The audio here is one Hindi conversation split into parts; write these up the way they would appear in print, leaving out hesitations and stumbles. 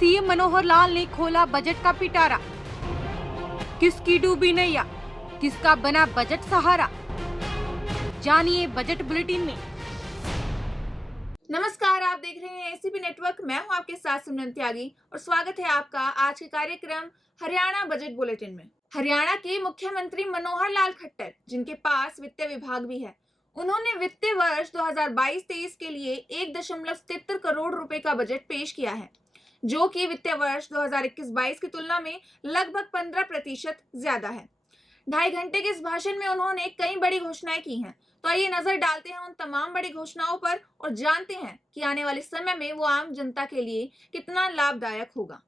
सीएम मनोहर लाल ने खोला बजट का पिटारा। किसकी डूबी नैया, किसका बना बजट सहारा, जानिए बजट बुलेटिन में। नमस्कार, आप देख रहे हैं एसीपी नेटवर्क। मैं हूं आपके साथ सिमरन त्यागी और स्वागत है आपका आज के कार्यक्रम हरियाणा बजट बुलेटिन में। हरियाणा के मुख्यमंत्री मनोहर लाल खट्टर, जिनके पास वित्त विभाग भी है, उन्होंने वित्तीय वर्ष 2022-23 के लिए 1.73 करोड़ रुपए का बजट पेश किया है, जो कि वित्तीय वर्ष 2021-22 की तुलना में लगभग 15% ज्यादा है। 2.5 घंटे के इस भाषण में उन्होंने कई बड़ी घोषणाएं की हैं। तो आइए नजर डालते हैं उन तमाम बड़ी घोषणाओं पर और जानते हैं कि आने वाले समय में वो आम जनता के लिए कितना लाभदायक होगा।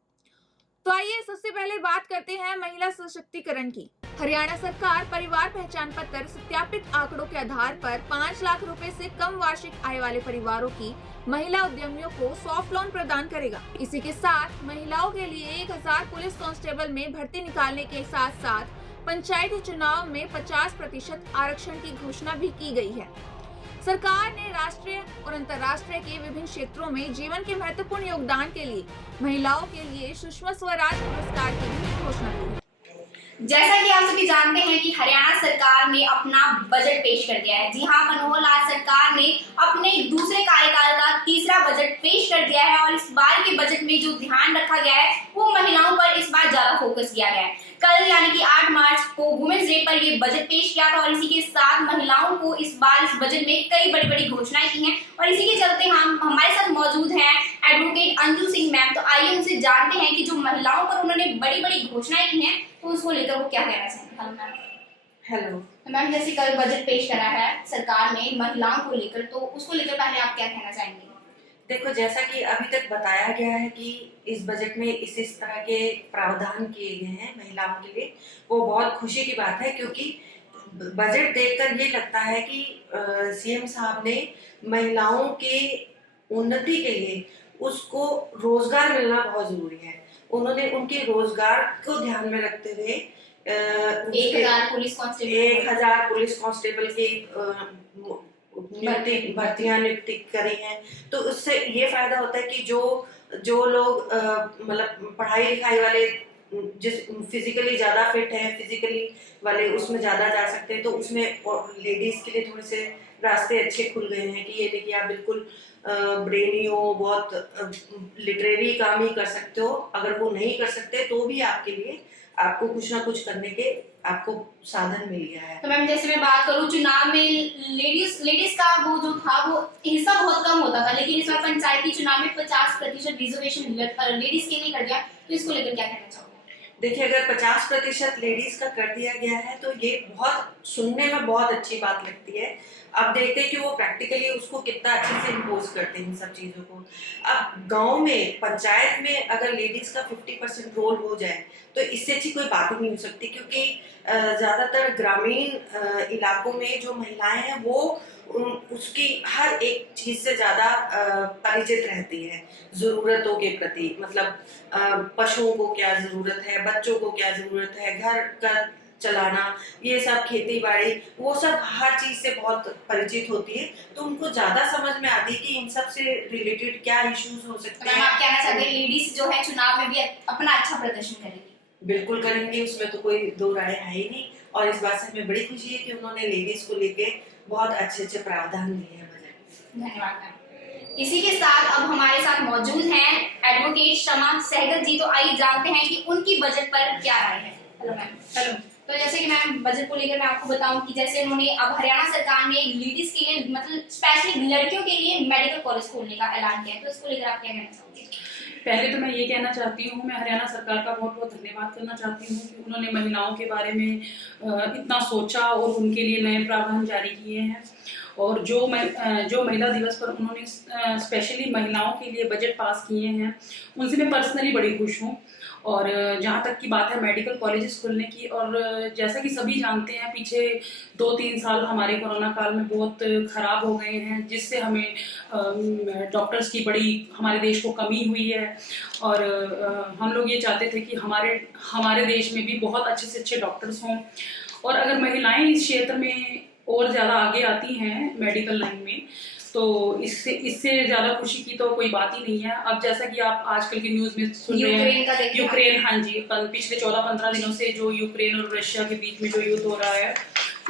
तो आइए सबसे पहले बात करते हैं महिला सशक्तिकरण की। हरियाणा सरकार परिवार पहचान पत्र सत्यापित आंकड़ों के आधार पर 5 लाख रुपए से कम वार्षिक आय वाले परिवारों की महिला उद्यमियों को सॉफ्ट लोन प्रदान करेगा। इसी के साथ महिलाओं के लिए 1000 पुलिस कांस्टेबल में भर्ती निकालने के साथ साथ पंचायती चुनाव में 50% आरक्षण की घोषणा भी की गई है। सरकार ने राष्ट्रीय और अंतर्राष्ट्रीय के विभिन्न क्षेत्रों में जीवन के महत्वपूर्ण योगदान के लिए महिलाओं के लिए सुषमा स्वराज पुरस्कार की भी घोषणा की है। जैसा कि आप सभी जानते हैं कि हरियाणा सरकार ने अपना बजट पेश कर दिया है। जी हाँ, मनोहर लाल सरकार ने अपने दूसरे कार्यकाल का तीसरा बजट पेश कर दिया है और इस बार के बजट में जो ध्यान रखा गया है वो महिलाओं पर इस बार ज्यादा फोकस किया गया है। कल यानी कि 8 मार्च को वुमेन्स डे पर ये बजट पेश किया था और इसी के साथ महिलाओं को इस बार इस बजट में कई बड़ी बड़ी घोषणाएं की हैं और इसी के चलते हम हमारे साथ मौजूद हैं एडवोकेट अंजू सिंह मैम। तो आइए उनसे जानते हैं कि जो महिलाओं पर उन्होंने बड़ी बड़ी घोषणाएं की हैं तो उसको लेकर वो क्या कहना चाहेंगे। Hello ma'am. हेलो मैम, जैसे कल बजट पेश करा है सरकार ने महिलाओं को लेकर, तो उसको लेकर पहले आप क्या कहना चाहेंगे? देखो, जैसा कि अभी तक बताया गया है कि इस बजट में इस तरह के प्रावधान किए गए हैं महिलाओं के लिए, वो बहुत खुशी की बात है क्योंकि बजट देखकर ये लगता है कि सीएम साहब ने महिलाओं के उन्नति के लिए उसको रोजगार मिलना बहुत जरूरी है। उन्होंने उनके रोजगार को ध्यान में रखते हुए 1000 पुलिस कांस्टेबल की नियुक्ति करी हैं। तो उससे ये फायदा होता है कि जो लोग मतलब पढ़ाई लिखाई वाले जिस फिजिकली ज्यादा फिट है, फिजिकली वाले उसमें ज्यादा जा सकते हैं, तो उसमें लेडीज के लिए थोड़े से रास्ते अच्छे खुल गए हैं कि ये देखिए आप बिल्कुल ब्रेनी हो, बहुत लिटरेरी काम ही कर सकते हो। अगर वो नहीं कर सकते तो भी आपके लिए आपको कुछ ना कुछ करने के आपको साधन मिल गया है। तो मैम, जैसे मैं बात करूं चुनाव में लेडीज का वो जो था वो हिस्सा बहुत कम होता था, लेकिन इस बार पंचायती चुनाव में 50% रिजर्वेशन लेडीज के लिए कर दिया, तो इसको लेकर क्या कहना चाहोगे? देखिए, अगर 50% लेडीज का कर दिया गया है तो ये बहुत सुनने में बहुत अच्छी बात लगती है। अब देखते हैं कि वो प्रैक्टिकली उसको कितना अच्छे से इम्पोज करते हैं इन सब चीजों को। अब गांव में पंचायत में अगर लेडीज का 50% रोल हो जाए तो इससे अच्छी कोई बात ही नहीं हो सकती, क्योंकि ज्यादातर ग्रामीण इलाकों में जो महिलाएं हैं वो उसकी हर एक चीज से ज्यादा परिचित रहती है जरूरतों के प्रति। मतलब पशुओं को क्या जरूरत है, बच्चों को क्या जरूरत है, घर का चलाना, ये सब खेती बाड़ी, वो सब हर चीज से बहुत परिचित होती है। तो उनको ज्यादा समझ में आती है कि इन सब से रिलेटेड क्या इश्यूज हो सकते हैं। आप कहना चाहते हैं लेडीज जो है चुनाव में भी अपना अच्छा प्रदर्शन करेगी? बिल्कुल करेंगे, उसमें तो कोई दो राय है ही नहीं। और इस बात से हमें बड़ी खुशी है कि उन्होंने लेडीज को लेके बहुत अच्छे प्रावधान दिए हैं बजट में। धन्यवाद मैम। इसी के साथ अब हमारे साथ मौजूद हैं एडवोकेट शमा सहगल जी। तो आइए जानते हैं कि उनकी बजट पर क्या राय है। Hello ma'am. हेलो। तो जैसे कि मैम बजट को लेकर मैं आपको बताऊं कि जैसे उन्होंने अब हरियाणा सरकार ने लेडीज के लिए मतलब स्पेशली लड़कियों के लिए मेडिकल कॉलेज खोलने का ऐलान किया है, तो इसको लेकर आप क्या कहना चाहोगे? पहले तो मैं ये कहना चाहती हूँ, मैं हरियाणा सरकार का बहुत बहुत धन्यवाद करना चाहती हूँ कि उन्होंने महिलाओं के बारे में इतना सोचा और उनके लिए नए प्रावधान जारी किए हैं। और जो महिला दिवस पर उन्होंने स्पेशली महिलाओं के लिए बजट पास किए हैं, उनसे मैं पर्सनली बड़ी खुश हूँ। और जहाँ तक की बात है मेडिकल कॉलेजेस खुलने की, और जैसा कि सभी जानते हैं पीछे 2-3 साल हमारे कोरोना काल में बहुत खराब हो गए हैं, जिससे हमें डॉक्टर्स की बड़ी हमारे देश को कमी हुई है। और हम लोग ये चाहते थे कि हमारे देश में भी बहुत अच्छे से अच्छे डॉक्टर्स हों। और अगर महिलाएं इस क्षेत्र में और ज़्यादा आगे आती हैं मेडिकल लाइन में, तो इससे ज्यादा खुशी की तो कोई बात ही नहीं है। अब जैसा कि आप आजकल की न्यूज में सुन रहे हैं, यूक्रेन, हाँ जी, पिछले 14-15 दिनों से जो यूक्रेन और रशिया के बीच में जो युद्ध हो रहा है,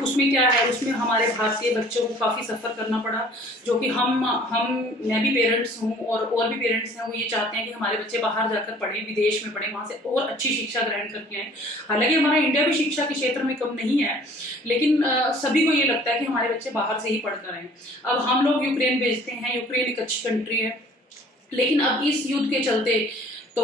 उसमें क्या है, उसमें हमारे भारतीय बच्चों को काफी सफर करना पड़ा, जो कि मैं भी पेरेंट्स हूँ और भी पेरेंट्स हैं, वो ये चाहते हैं कि हमारे बच्चे बाहर जाकर पढ़े, विदेश में पढ़े, वहां से और अच्छी शिक्षा ग्रहण करके आए। हालांकि हमारा इंडिया भी शिक्षा के क्षेत्र में कम नहीं है, लेकिन सभी को ये लगता है कि हमारे बच्चे बाहर से ही पढ़कर आए। अब हम लोग यूक्रेन भेजते हैं, यूक्रेन एक अच्छी कंट्री है, लेकिन अब इस युद्ध के चलते तो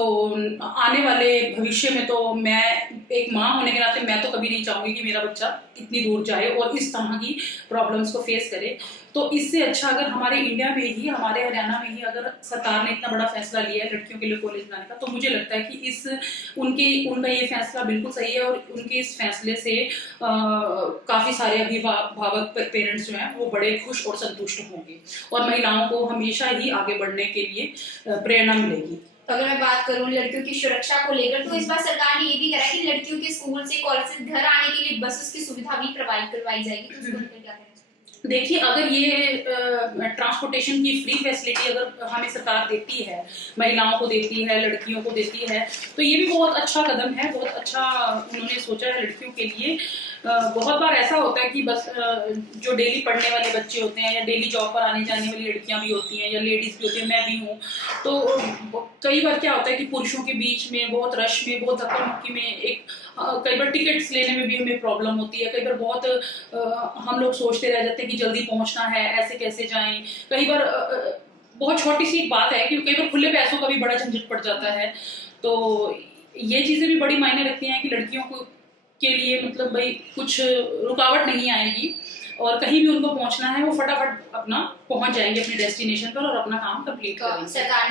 आने वाले भविष्य में तो मैं एक माँ होने के नाते मैं तो कभी नहीं चाहूंगी कि मेरा बच्चा इतनी दूर जाए और इस तरह की प्रॉब्लम्स को फेस करे। तो इससे अच्छा अगर हमारे इंडिया में ही, हमारे हरियाणा में ही अगर सरकार ने इतना बड़ा फैसला लिया है लड़कियों के लिए कॉलेज बनाने का, तो मुझे लगता है कि उनका ये फैसला बिल्कुल सही है और उनके इस फैसले से काफी सारे अभिभावक पेरेंट्स जो हैं वो बड़े खुश और संतुष्ट होंगे और महिलाओं को हमेशा ही आगे बढ़ने के लिए प्रेरणा मिलेगी। तो अगर मैं बात करूं लड़कियों की सुरक्षा को लेकर, तो इस बार सरकार ने ये भी करा कि लड़कियों के स्कूल से, कॉलेज से घर आने के लिए बसेस की सुविधा भी प्रोवाइड करवाई जाएगी। तो उसको लेकर क्या कहना चाहिए? देखिए, अगर ये ट्रांसपोर्टेशन की फ्री फैसिलिटी अगर हमें सरकार देती है, महिलाओं को देती है, लड़कियों को देती है, तो ये भी बहुत अच्छा कदम है, बहुत अच्छा उन्होंने सोचा है लड़कियों के लिए। बहुत बार ऐसा होता है कि बस जो डेली पढ़ने वाले बच्चे होते हैं या डेली जॉब पर आने जाने वाली लड़कियां भी होती हैं या लेडीज भी होती हैं, मैं भी हूँ, तो कई बार क्या होता है कि पुरुषों के बीच में बहुत रश में, बहुत धक्का मुक्की में कई बार टिकट्स लेने में भी हमें प्रॉब्लम होती है। कई बार बहुत हम लोग सोचते रह जाते हैं कि जल्दी पहुंचना है, ऐसे कैसे जाएं। कई बार बहुत छोटी सी एक बात है कि कई बार खुले पैसों का भी बड़ा झंझट पड़ जाता है। तो ये चीजें भी बड़ी मायने रखती हैं कि लड़कियों को के लिए मतलब भाई कुछ रुकावट नहीं आएगी और कहीं भी उनको पहुंचना है वो फटाफट अपना पहुंच जाएंगे अपने डेस्टिनेशन पर और अपना काम कंप्लीट करेंगे। सरकार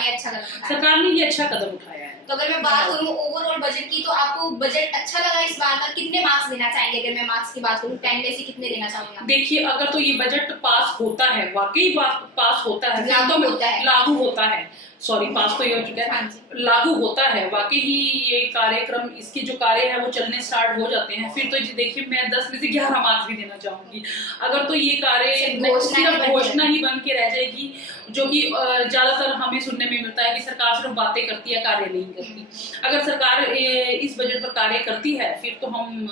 ने ये अच्छा कदम उठाया है। तो अगर मैं बात करूं ओवरऑल बजट की, तो आपको बजट अच्छा लगा इस बार का? कितने मार्क्स देना चाहेंगे? अगर मैं मार्क्स की बात करूं 10 में से कितने देना चाहूंगा? देखिए, अगर तो ये बजट पास होता है, वाकई पास होता है, लागू होता है, सॉरी पास तो ये हो चुका है, लागू होता है, वाकई ही ये कार्यक्रम, इसके जो कार्य है वो चलने स्टार्ट हो जाते हैं, फिर तो देखिए मैं 10 में से 11 मार्क्स भी देना चाहूंगी। अगर तो ये कार्य सिर्फ घोषणा ही बन के रह जाएगी, जो कि ज्यादातर हमें सुनने में मिलता है कि सरकार सिर्फ बातें करती है, कार्य नहीं करती। अगर सरकार इस बजट पर कार्य करती है फिर तो हम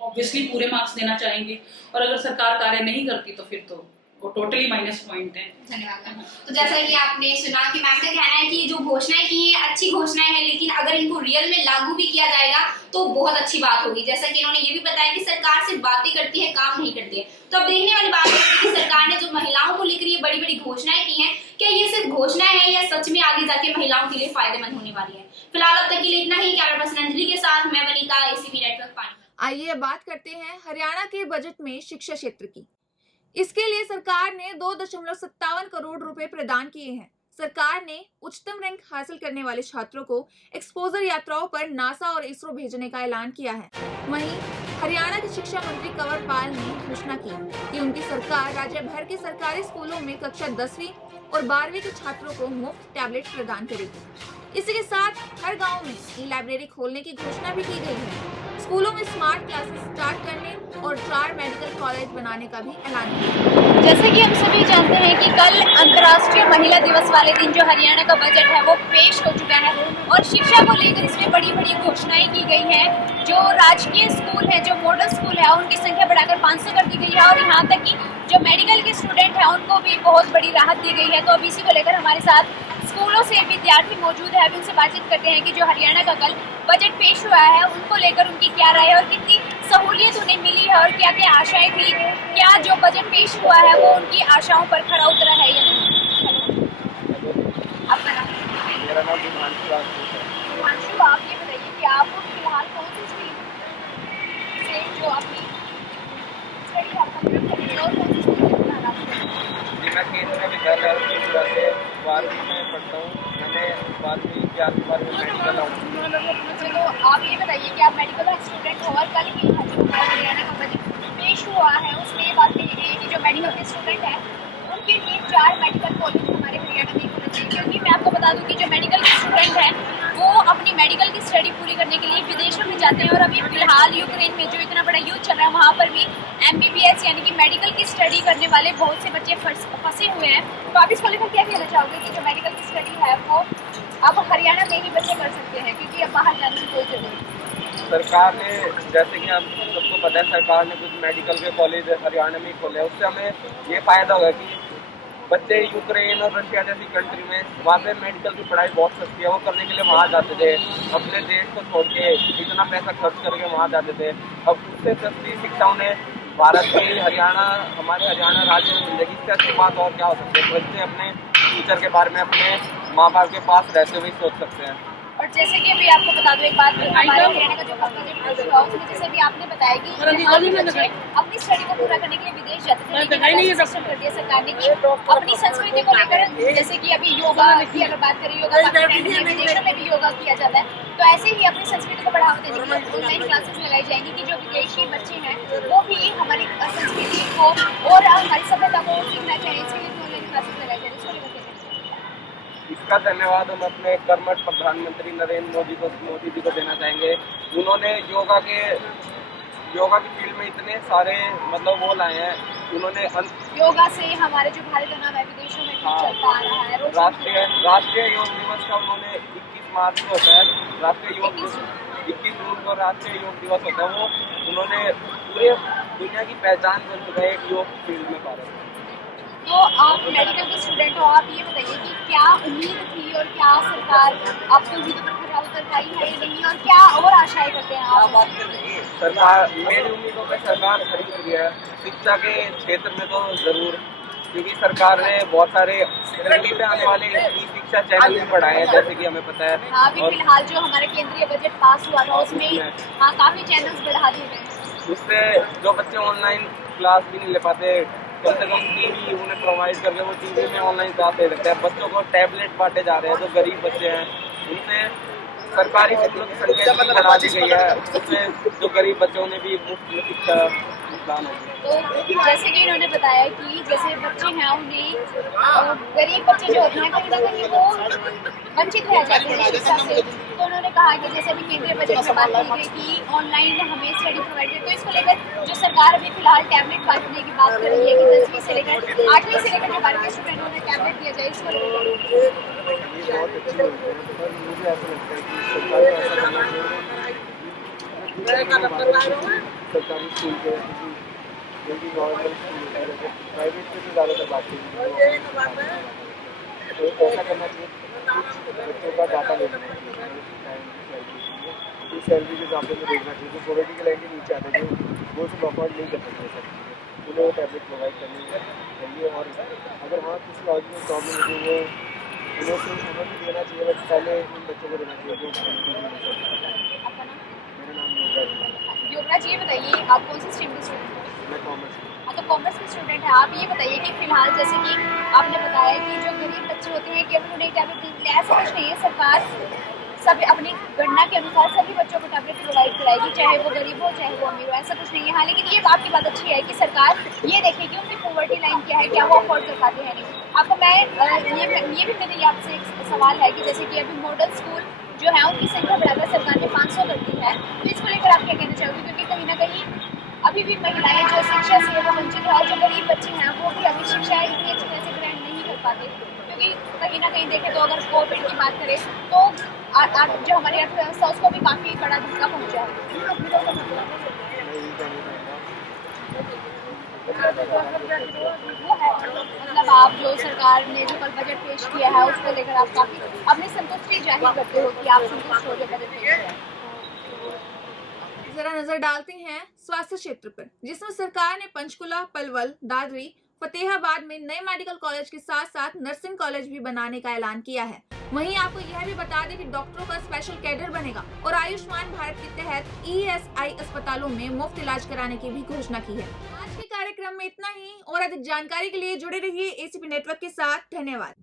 ऑब्वियसली पूरे मार्क्स देना चाहेंगे, और अगर सरकार कार्य नहीं करती तो फिर तो वो टोटली माइनस पॉइंट है। धन्यवाद। तो जैसा कि आपने सुना कि मैम का कहना है कि जो घोषणाएं की हैं अच्छी घोषणाएं हैं, लेकिन अगर इनको रियल में लागू भी किया जाएगा तो बहुत अच्छी बात होगी। जैसा कि इन्होंने ये भी बताया कि सरकार सिर्फ बातें करती है, काम नहीं करती है। तो अब देखने वाली बात है कि सरकार ने जो महिलाओं को लेकर ये बड़ी बड़ी घोषणाएं की हैं, क्या ये सिर्फ घोषणाएं हैं या सच में आगे जाके महिलाओं के लिए फायदेमंद होने वाली है? फिलहाल अब तक के लिए इतना ही। कैमरा पर्सन अंजलि के साथ मैं वनिता, ACP नेटवर्क पानी। आइए अब बात करते हैं हरियाणा के बजट में शिक्षा क्षेत्र की। इसके लिए सरकार ने 2.57 करोड़ रुपए प्रदान किए हैं। सरकार ने उच्चतम रैंक हासिल करने वाले छात्रों को एक्सपोजर यात्राओं पर नासा और इसरो भेजने का ऐलान किया है। वहीं हरियाणा के शिक्षा मंत्री कंवर पाल ने घोषणा की कि उनकी सरकार राज्य भर के सरकारी स्कूलों में कक्षा 10वीं और 12वीं के छात्रों को मुफ्त टैबलेट प्रदान करेगी। इसी के साथ हर गाँव में ई-लाइब्रेरी खोलने की घोषणा भी की गई है। स्कूलों में स्मार्ट क्लासेस स्टार्ट करने और 4 मेडिकल कॉलेज बनाने का भी ऐलान किया। जैसे कि हम सभी जानते हैं कि कल अंतर्राष्ट्रीय महिला दिवस वाले दिन जो हरियाणा का बजट है वो पेश हो चुका है और शिक्षा को लेकर इसमें बड़ी बड़ी घोषणाएं की गई हैं। जो राजकीय स्कूल है, जो मॉडल स्कूल है, उनकी संख्या बढ़ाकर 500 कर दी गई है और यहाँ तक कि जो मेडिकल के स्टूडेंट हैं उनको भी बहुत बड़ी राहत दी गई है। तो अब इसी को लेकर हमारे साथ स्कूलों से विद्यार्थी मौजूद है। अभी उनसे बातचीत करते हैं कि जो हरियाणा का कल बजट पेश हुआ है उनको लेकर उनकी क्या राय है और कितनी सहूलियत उन्हें मिली है और क्या क्या आशाएं थी, क्या जो बजट पेश हुआ है वो उनकी आशाओं पर खरा उतरा है या नहीं। आपका नाम? मेरा नाम हिमांशु है। हिमांशु, आप ये बताइए कि आप फिलहाल कौन सी स्ट्रीम से जो अपनी स्टडी आप कंप्लीट कर रहे हैं और कौन सी स्ट्रीम से पढ़ना चाहते हैं? मैं केंद्रीय विद्यालय त्रिपुरा से 12वीं में पढ़ता हूँ। मैंने 12वीं के आसपास में मेडिकल चलो आप ये बताइए कि आप मेडिकल स्टूडेंट हो और कल ही हरियाणा का बजट पेश हुआ है, उसमें ये बात कही गई है कि जो मेडिकल के स्टूडेंट हैं उनके लिए 4 मेडिकल कॉलेज हमारे हरियाणा में होना चाहिए। क्योंकि मैं आपको बता दूं कि जो मेडिकल के स्टूडेंट हैं वो हम अपनी मेडिकल की स्टडी पूरी करने के लिए विदेशों में जाते हैं और अभी फिलहाल यूक्रेन में जो इतना बड़ा युद्ध चल रहा है वहाँ पर भी MBBS यानी कि मेडिकल की स्टडी करने वाले बहुत से बच्चे फंसे हुए हैं। तो आप इसको लेकर क्या कहना चाहोगे कि जो मेडिकल की स्टडी है वो अब हरियाणा में ही बच्चे कर सकते हैं क्योंकि अब बाहर जाने की कोई जरूरत नहीं? सरकार ने, जैसे कि हम सबको पता है, सरकार ने कुछ मेडिकल के कॉलेज हरियाणा में खोले हैं। उससे हमें ये फ़ायदा होगा कि बच्चे यूक्रेन और रशिया जैसी कंट्री में, वहाँ पे मेडिकल की पढ़ाई बहुत सस्ती है, वो करने के लिए वहाँ जाते थे, अपने देश को छोड़ के इतना पैसा खर्च करके वहाँ जाते थे। अब उससे सस्ती शिक्षा उन्हें भारत की हमारे हरियाणा राज्य में मिल जाएगी। इससे अच्छी बात और क्या हो सकती है? बच्चे अपने फ्यूचर के बारे में अपने माँ बाप के पास रहते हुए सोच सकते हैं। और जैसे कि अभी आपको बता दूं एक बात, हमारे हरियाणा का जो बजट हुआ उसमें जैसे भी आपने बताया कि यहाँ के बच्चे अपनी स्टडी को पूरा करने के लिए विदेश जाते थे, लेकिन सिस्टम कर दिया सरकार ने कि अपनी संस्कृति को लेकर, जैसे कि अभी योगा की अगर बात करें, योगा काफी ट्रेंड है, विदेशों में भी योगा किया जाता है। तो ऐसे ही अपनी संस्कृति को बढ़ावा देने के लिए ऑनलाइन क्लासेस लगाई जाएंगी कि जो विदेशी बच्चे हैं वो भी हमारी संस्कृति को और हमारी सभ्यता को सीखना चाहिए, इसके लिए ऑनलाइन क्लासेस लगाई जाएगी। इसका धन्यवाद हम अपने कर्मठ प्रधानमंत्री नरेंद्र मोदी जी को देना चाहेंगे। उन्होंने योगा की फील्ड में इतने सारे मतलब वो लाए हैं। उन्होंने योगा से हमारे जो भारत का नाम है विदेशों में भी चलता आ रहा है। राष्ट्रीय योग दिवस का उन्होंने 21 मार्च को होता है, राष्ट्रीय योग 21 जून को राष्ट्रीय योग दिवस होता है। वो उन्होंने पूरे दुनिया की पहचान बन चुका है एक योग फील्ड में भारत। तो आप मेडिकल के स्टूडेंट हो, आप ये बताइए कि क्या उम्मीद थी और क्या सरकार आपकी उम्मीदों पर खरा उतर पाई है या नहीं, और क्या और आशाएं करते हैं आप? सरकार, मेरी उम्मीदों पर सरकार खरी उतरी है शिक्षा के क्षेत्र में तो जरूर, क्योंकि सरकार ने बहुत सारे टीवी पे आने वाले ई शिक्षा चैनल भी बढ़ाए हैं, जैसे कि हमें पता है। हाँ, अभी फिलहाल जो हमारे केंद्रीय बजट पास हुआ था उसमें हाँ काफी चैनल्स बढ़ा दिए गए। उससे जो बच्चे ऑनलाइन क्लास भी नहीं ले पाते, कम से कम टीवी उन्हें प्रोवाइड करके वो टीवी में ऑनलाइन क्लास दे सकते हैं। बच्चों को टैबलेट बांटे जा रहे हैं, जो गरीब बच्चे हैं उनसे सरकारी स्कूलों की संख्या बढ़ा दी गई है, उसमें जो गरीब बच्चे उन्हें भी मुफ्त में शिक्षा प्रदान होगी। तो जैसे कि इन्होंने बताया कि जैसे बच्चे हैं उन्हें गरीब बच्चे जो होते हैं कहीं ना कहीं वो वंचित रह जाते हैं शिक्षा से। तो उन्होंने कहा कि जैसे अभी केंद्रीय बजट में बात की गई कि ऑनलाइन हमें स्टडी प्रोवाइड करें, तो इसको लेकर जो सरकार अभी फिलहाल टैबलेट बांटने की बात कर रही है कि 10वीं से लेकर 8वीं से लेकर जो भारत के स्टूडेंट उन्हें टैबलेट दिया जाए, इसको सरकारी स्कूल के क्योंकि गवर्नमेंट स्कूल है, प्राइवेट से ज़्यादातर बात तो ऐसा करना चाहिए। बच्चों का डाटा लेना चाहिए, सैलरी के हिसाब से देखना चाहिए। जो पॉवर्टी के लाइन के नीचे आते हैं वो सब अफोर्ड नहीं कर सकते सर, उन्हें वो टैबलेट प्रोवाइड करनी चाहिए। और अगर वहाँ किसी और में प्रॉब्लम होती है वो उन्हें देना चाहिए, बस पहले उन बच्चों को देना चाहिए जो। मेरा नाम योगराज, ये बताइए आप कौन सी स्ट्रीम के स्टूडेंट हैं? मैं कॉमर्स। तो कॉमर्स के स्टूडेंट हैं आप, ये बताइए कि फिलहाल जैसे कि आपने बताया कि जो गरीब बच्चे होते हैं केवल उन्हें टैबलेट, ऐसा कुछ नहीं है। सरकार सभी अपनी गणना के अनुसार सभी बच्चों को टैबलेट प्रोवाइड कराएगी, चाहे वो गरीब हो चाहे वो अमीर हो, ऐसा कुछ नहीं है। हाँ, लेकिन ये आपकी बात अच्छी है कि सरकार ये देखेगी उनकी पॉवर्टी लाइन क्या है, क्या वो अफोर्ड कर पाते हैं नहीं। आपको मैं ये भी मेरे आपसे एक सवाल है कि जैसे कि अभी मॉडल स्कूल जो है उनकी संख्या बढ़ाकर सरकार ने 500 कर दी है, तो इसको लेकर आप क्या कहना चाहोगे? क्योंकि कहीं ना कहीं अभी भी महिलाएं जो शिक्षा से वो वंचित है और जो गरीब बच्चे हैं वो भी अभी शिक्षा इतनी अच्छी तरह से ग्रहण नहीं कर पाते, क्योंकि कहीं ना कहीं देखें तो अगर कोविड की बात करें तो जो हमारी अर्थव्यवस्था उसको भी काफ़ी बड़ा धक्का पहुँचा है। मतलब आप जो सरकार ने जो कल बजट पेश किया है उसको लेकर आप काफ़ी अपनी संतुष्टि जाहिर करते हो कि आप संतुष्ट हो जो बजट पेश किया है। जरा नजर डालते हैं स्वास्थ्य क्षेत्र पर, जिसमें सरकार ने पंचकुला, पलवल, दादरी, फतेहाबाद में नए मेडिकल कॉलेज के साथ साथ नर्सिंग कॉलेज भी बनाने का ऐलान किया है। वहीं आपको यह भी बता दें कि डॉक्टरों का स्पेशल कैडर बनेगा और आयुष्मान भारत के तहत ESI अस्पतालों में मुफ्त इलाज कराने की भी घोषणा की है। आज के कार्यक्रम में इतना ही, और अधिक जानकारी के लिए जुड़े रहिए ACP नेटवर्क के साथ। धन्यवाद।